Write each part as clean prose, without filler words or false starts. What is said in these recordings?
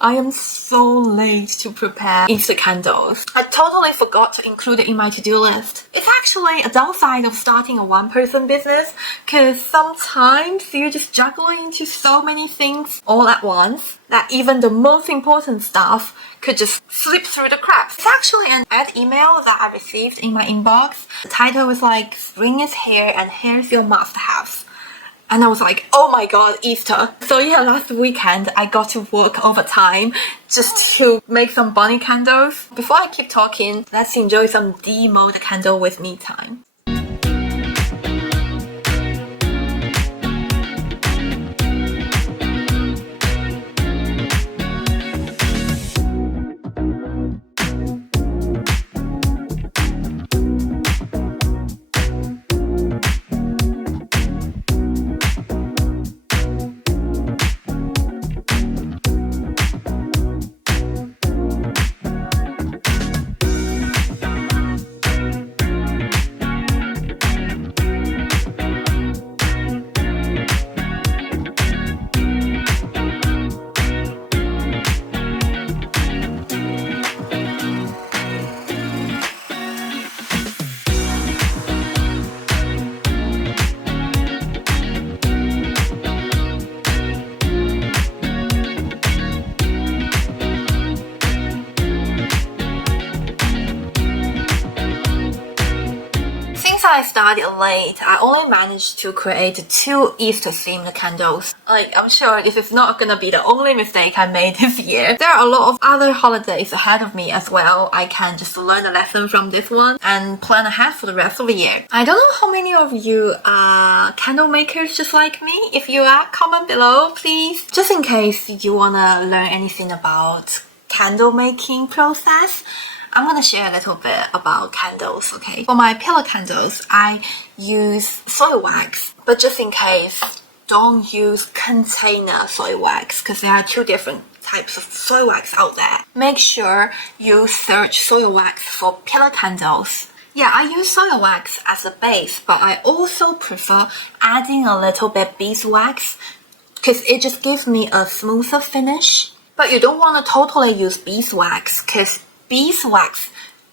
I am so late to prepare Easter candles. I totally forgot to include it in my to-do list. It's actually a downside of starting a one-person business because sometimes you're just juggling into so many things all at once that even the most important stuff could just slip through the cracks. It's actually an ad email that I received in my inbox. The title was like, "Spring is here and here's your must-haves." And I was like, oh my god, Easter. So yeah, last weekend I got to work overtime just to make some bunny candles. Before I keep talking, let's enjoy some demold candle with me time. I started late, I only managed to create 2 Easter-themed candles. I'm sure this is not gonna be the only mistake I made this year. There are a lot of other holidays ahead of me as well. I can just learn a lesson from this one and plan ahead for the rest of the year. I don't know how many of you are candle makers just like me. If you are, comment below, please. Just in case you wanna learn anything about candle making process, I'm gonna share a little bit about candles, okay? For my pillow candles, I use soy wax, but just in case, don't use container soy wax because there are 2 different types of soy wax out there. Make sure you search soy wax for pillow candles. Yeah, I use soy wax as a base, but I also prefer adding a little bit beeswax because it just gives me a smoother finish. But you don't want to totally use beeswax because beeswax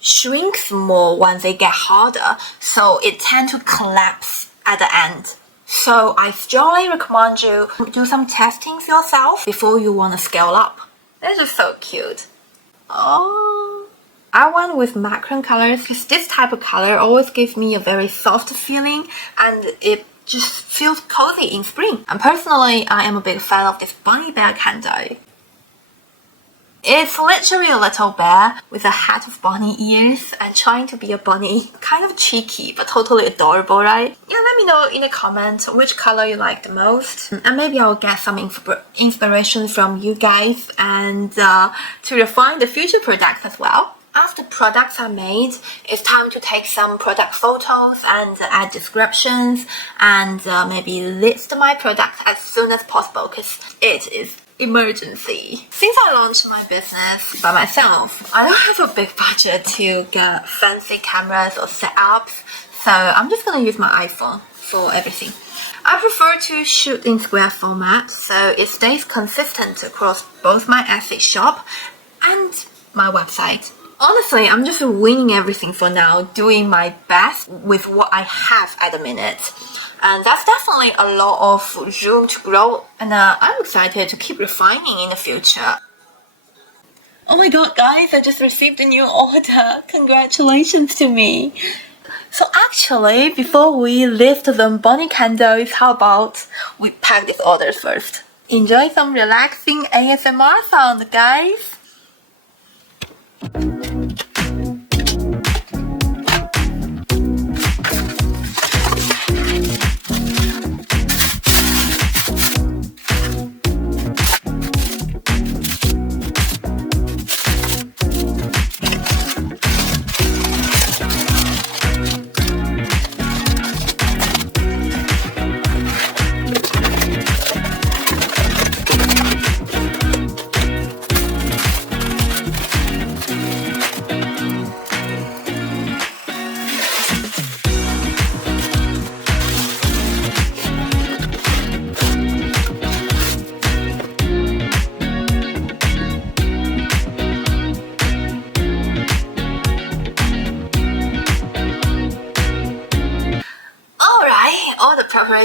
shrinks more when they get harder, so it tends to collapse at the end. So I strongly recommend you do some testings yourself before you want to scale up. They're just so cute. Oh, I went with macron colors because this type of color always gives me a very soft feeling and it just feels cozy in spring. And personally, I am a big fan of this bunny bear candle. It's literally a little bear with a hat of bunny ears and trying to be a bunny. Kind of cheeky, but totally adorable, right? Yeah, let me know in the comments which color you like the most. And maybe I'll get some inspiration from you guys and to refine the future products as well. After products are made, it's time to take some product photos and add descriptions and maybe list my products as soon as possible because it is emergency. Since I launched my business by myself, I don't have a big budget to get fancy cameras or setups, so I'm just gonna use my iPhone for everything. I prefer to shoot in square format so it stays consistent across both my Etsy shop and my website. Honestly, I'm just winging everything for now, doing my best with what I have at the minute. And that's definitely a lot of room to grow, and I'm excited to keep refining in the future. Oh my god, guys, I just received a new order. Congratulations to me. So actually, before we lift the bunny candles, how about we pack this order first? Enjoy some relaxing ASMR sound, guys.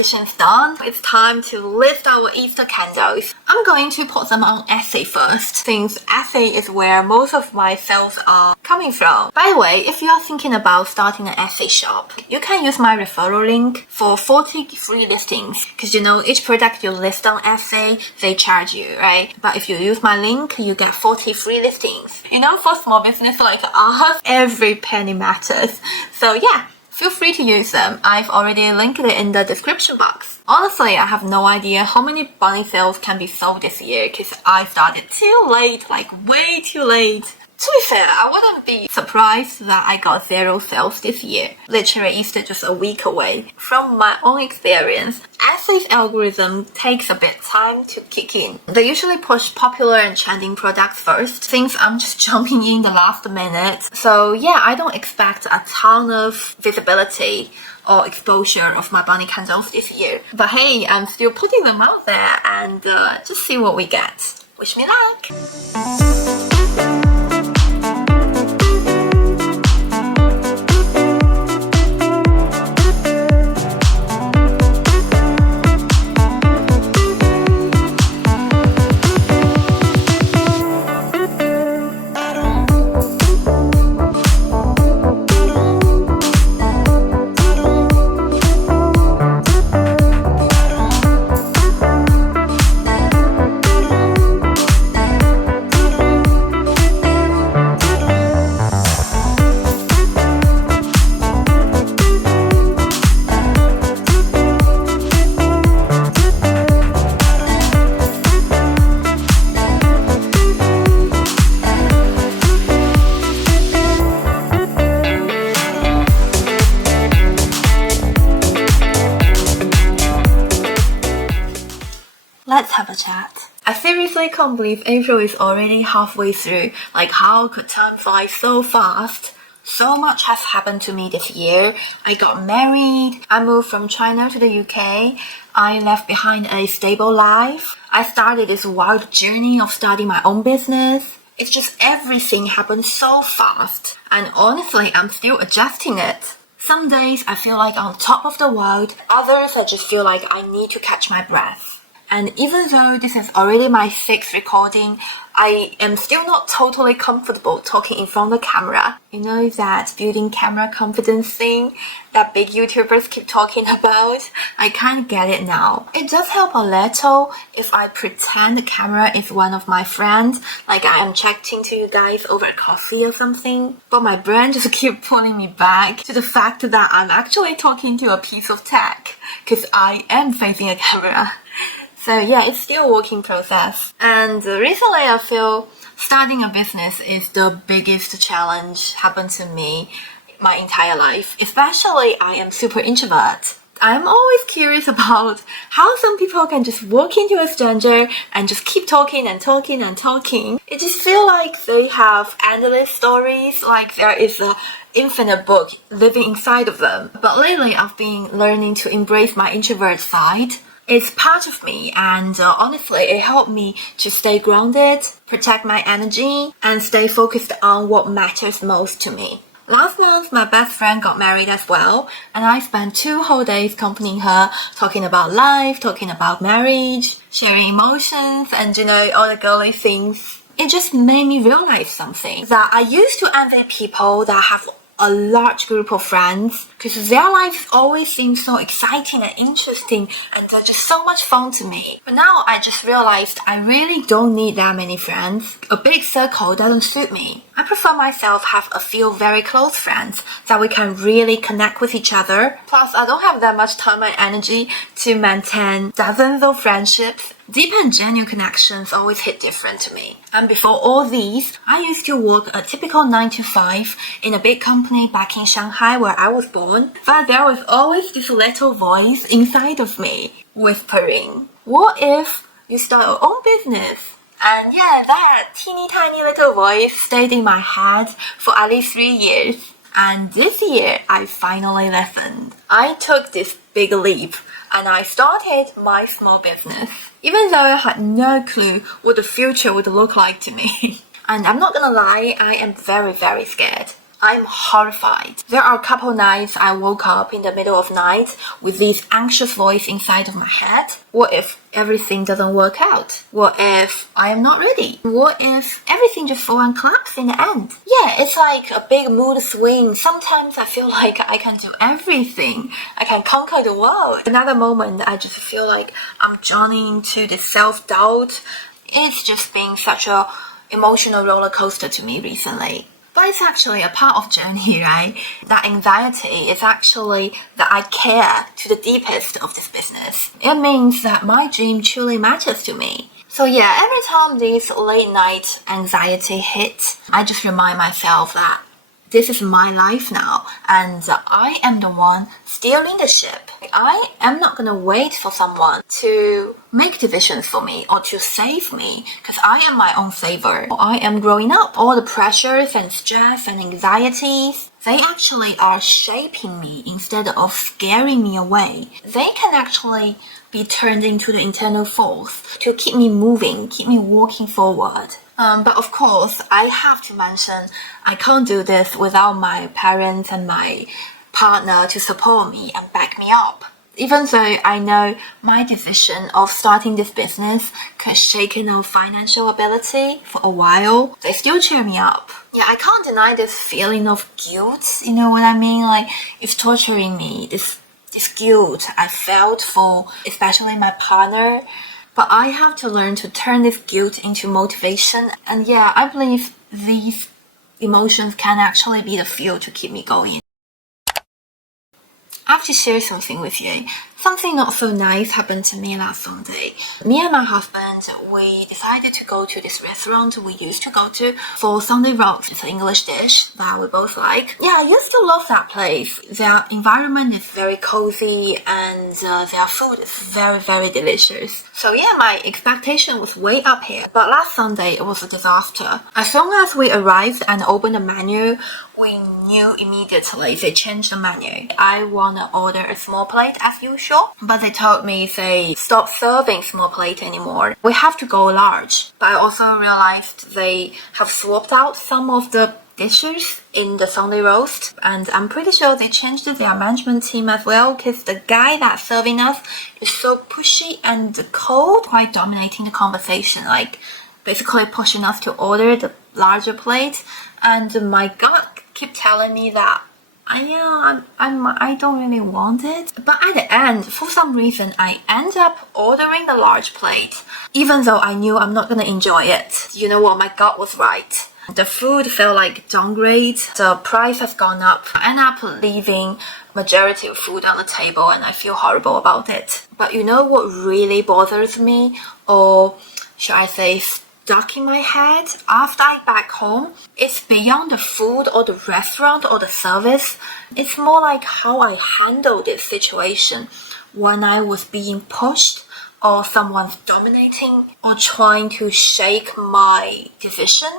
preparations done. It's time to lift our Easter candles. I'm going to put them on Etsy first, since Etsy is where most of my sales are coming from. By the way, if you are thinking about starting an Etsy shop, you can use my referral link for 40 free listings. Because you know, each product you list on Etsy, they charge you, right? But if you use my link, you get 40 free listings. You know, for small business like us, every penny matters. So yeah, feel free to use them. I've already linked it in the description box. Honestly, I have no idea how many bunny sales can be sold this year because I started too late, like way too late. To be fair, I wouldn't be surprised that I got 0 sales this year. Literally, Easter just a week away. From my own experience, Etsy's algorithm takes a bit time to kick in. They usually push popular and trending products first, since I'm just jumping in the last minute. So yeah, I don't expect a ton of visibility or exposure of my bunny candles this year. But hey, I'm still putting them out there and just see what we get. Wish me luck! Let's have a chat. I seriously can't believe April is already halfway through. Like, how could time fly so fast? So much has happened to me this year. I got married, I moved from China to the UK, I left behind a stable life, I started this wild journey of starting my own business. It's just everything happened so fast, and honestly, I'm still adjusting it. Some days I feel like I'm on top of the world, others I just feel like I need to catch my breath. And even though this is already my 6th recording, I am still not totally comfortable talking in front of the camera. You know that building camera confidence thing that big YouTubers keep talking about? I can't get it now. It does help a little if I pretend the camera is one of my friends, like I am chatting to you guys over coffee or something. But my brain just keeps pulling me back to the fact that I'm actually talking to a piece of tech, because I am facing a camera. So yeah, it's still a working process. And recently I feel starting a business is the biggest challenge happened to me my entire life. Especially I am super introvert. I'm always curious about how some people can just walk into a stranger and just keep talking and talking and talking. It just feels like they have endless stories, like there is a infinite book living inside of them. But lately I've been learning to embrace my introvert side. It's part of me, and honestly, it helped me to stay grounded, protect my energy, and stay focused on what matters most to me. Last month, my best friend got married as well, and I spent 2 whole days accompanying her, talking about life, talking about marriage, sharing emotions, and you know, all the girly things. It just made me realize something, that I used to envy people that have a large group of friends, because their lives always seem so exciting and interesting, and they're just so much fun to me. But now I just realized I really don't need that many friends. A big circle doesn't suit me. I prefer myself have a few very close friends that we can really connect with each other. Plus, I don't have that much time and energy to maintain dozens of friendships. Deep and genuine connections always hit different to me. And before all these, I used to work a typical 9 to 5 in a big company back in Shanghai where I was born. But there was always this little voice inside of me whispering, what if you start your own business? And yeah, that teeny tiny little voice stayed in my head for at least 3 years. And this year, I finally listened. I took this big leap and I started my small business, even though I had no clue what the future would look like to me. And I'm not gonna lie, I am very, very scared. I'm horrified. There are a couple nights I woke up in the middle of night with this anxious voice inside of my head. What if everything doesn't work out? What if I am not ready? What if everything just falls and collapses in the end? Yeah, it's like a big mood swing. Sometimes I feel like I can do everything. I can conquer the world. Another moment, I just feel like I'm drowning into this self-doubt. It's just been such a emotional roller coaster to me recently. But it's actually a part of journey, right? That anxiety is actually that I care to the deepest of this business. It means that my dream truly matters to me. So yeah, every time this late night anxiety hits, I just remind myself that this is my life now, and I am the one steering the ship. I am not gonna wait for someone to make decisions for me or to save me, because I am my own saver. I am growing up. All the pressures and stress and anxieties, they actually are shaping me instead of scaring me away. They can actually be turned into the internal force to keep me moving, keep me walking forward. But of course, I have to mention, I can't do this without my parents and my partner to support me and back me up. Even though I know my decision of starting this business could shake our financial ability for a while, they still cheer me up. Yeah, I can't deny this feeling of guilt, you know what I mean? Like, it's torturing me, this guilt I felt for especially my partner. But I have to learn to turn this guilt into motivation. And yeah, I believe these emotions can actually be the fuel to keep me going. I have to share something with you. Something not so nice happened to me last Sunday. Me and my husband, we decided to go to this restaurant we used to go to for Sunday roast. It's an English dish that we both like. Yeah, I used to love that place. Their environment is very cozy and their food is very, very delicious. So yeah, my expectation was way up here. But last Sunday, it was a disaster. As soon as we arrived and opened the menu, we knew immediately they changed the menu. I want to order a small plate as usual, but they told me they stopped serving small plate anymore. We have to go large. But I also realized they have swapped out some of the dishes in the Sunday roast, and I'm pretty sure they changed their management team as well, because the guy that's serving us is so pushy and cold, quite dominating the conversation, like basically pushing us to order the larger plate. And my gut keep telling me that I don't really want it. But at the end, for some reason, I end up ordering the large plate, even though I knew I'm not gonna enjoy it. You know what? My gut was right. The food felt like downgrade. The price has gone up. I end up leaving majority of food on the table, and I feel horrible about it. But you know what really bothers me, or should I say stuck in my head after I back home? It's beyond the food or the restaurant or the service. It's more like how I handle this situation when I was being pushed or someone's dominating or trying to shake my decision.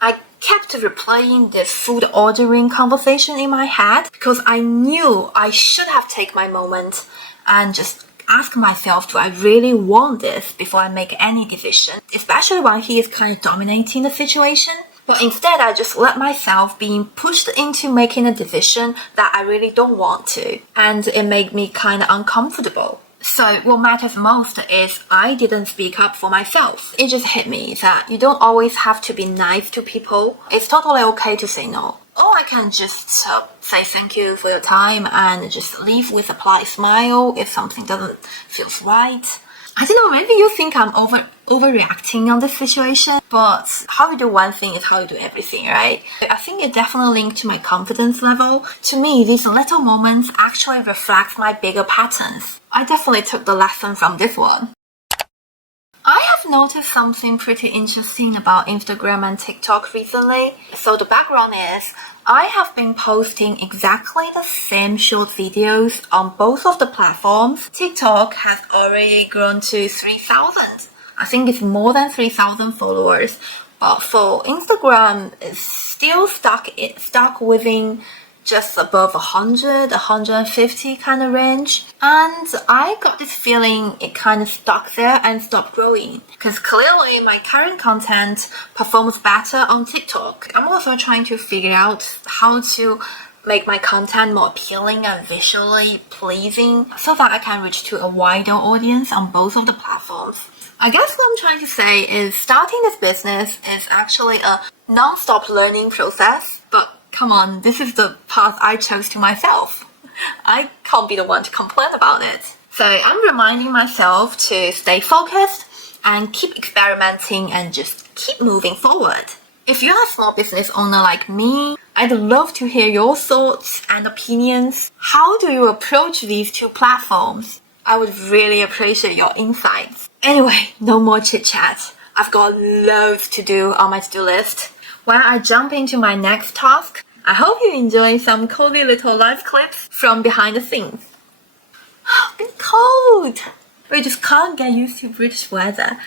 I kept replaying this food ordering conversation in my head because I knew I should have taken my moment and just ask myself, do I really want this before I make any decision, especially when he is kind of dominating the situation. But instead, I just let myself being pushed into making a decision that I really don't want to, and it made me kind of uncomfortable. So what matters most is I didn't speak up for myself. It just hit me that you don't always have to be nice to people. It's totally okay to say no. Or I can just say thank you for your time and just leave with a polite smile if something doesn't feel right. I don't know, maybe you think I'm overreacting on this situation, but how you do one thing is how you do everything, right? I think it definitely linked to my confidence level. To me, these little moments actually reflect my bigger patterns. I definitely took the lesson from this one. I have noticed something pretty interesting about Instagram and TikTok recently. So the background is, I have been posting exactly the same short videos on both of the platforms. TikTok has already grown to 3,000. I think it's more than 3,000 followers. But for Instagram, it's still stuck within just above 100, 150 kind of range. And I got this feeling it kind of stuck there and stopped growing. Because clearly my current content performs better on TikTok. I'm also trying to figure out how to make my content more appealing and visually pleasing so that I can reach to a wider audience on both of the platforms. I guess what I'm trying to say is starting this business is actually a non-stop learning process, but come on, this is the path I chose to myself. I can't be the one to complain about it. So I'm reminding myself to stay focused and keep experimenting and just keep moving forward. If you're a small business owner like me, I'd love to hear your thoughts and opinions. How do you approach these two platforms? I would really appreciate your insights. Anyway, no more chit chat. I've got loads to do on my to-do list. While I jump into my next task, I hope you enjoy some cozy little live clips from behind the scenes. It's cold! We just can't get used to British weather.